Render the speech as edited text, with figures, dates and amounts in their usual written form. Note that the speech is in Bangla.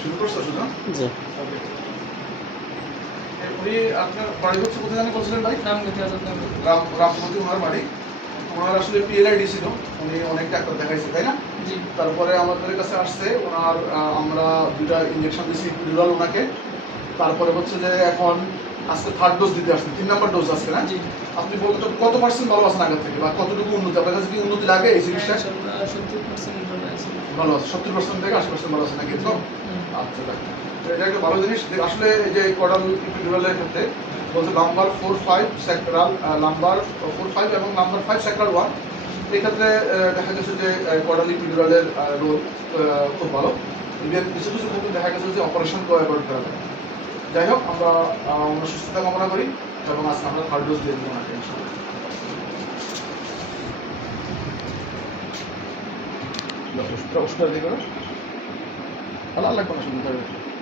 শুরু করছো শুধু? জি। ওকে। উনি আপনার বাড়ি হচ্ছে কোথায় জানি বলছিলেন ভাই? রামগতি আজাদ নগর। রামগতি ওনার বাড়ি। ওনার আসলে পিএলআইডি ছিল, উনি অনেক ডাক্তার দেখাইছে তাই না? জি। তারপরে আমাদের কাছে আসছে ওনার আমরা 2টা ইঞ্জেকশন দিয়েছি ইপিডুরাল ওনাকে। তারপরে হচ্ছে যে এখন আজকে 3rd ডোজ দিতে আসছে, 3 নাম্বার ডোজ আজকে না? জি। আপনি বলতে তো কত পার্সেন্ট ভালো আছেন আগের থেকে বা কতটুকু উন্নতি আপনার কাছে কি উন্নতি লাগে এই চিকিৎসা? 70% ভালো আছে। ভালো আছে 70% থেকে 80% ভালো আছে নাকি তো? আচ্ছা দেখ, তো এটা একটা ভালো জিনিস। আসলে এই যে কর্ডাল ইপিডুরালের ক্ষেত্রে বলতে নাম্বার 4, 5 স্যাক্রাল নাম্বার 4, 5 এবং নাম্বার 5 স্যাক্রাল 1 এই ক্ষেত্রে দেখা গেছে যে কর্ডাল ইপিডুরালের রোল খুব ভালো। ইভেন কিছু কিছু ক্ষেত্রে দেখা গেছে যে অপারেশন করতে হবে। যাই হোক, আমরা ওনার সুস্থতা কামনা করি এবং আজকে আমরা 3rd ডোজ দিয়ে দিব ওনাকে ইনশাআল্লাহ। ওষুধটা দিয়ে করো, ভালো লাগবে না শুনতে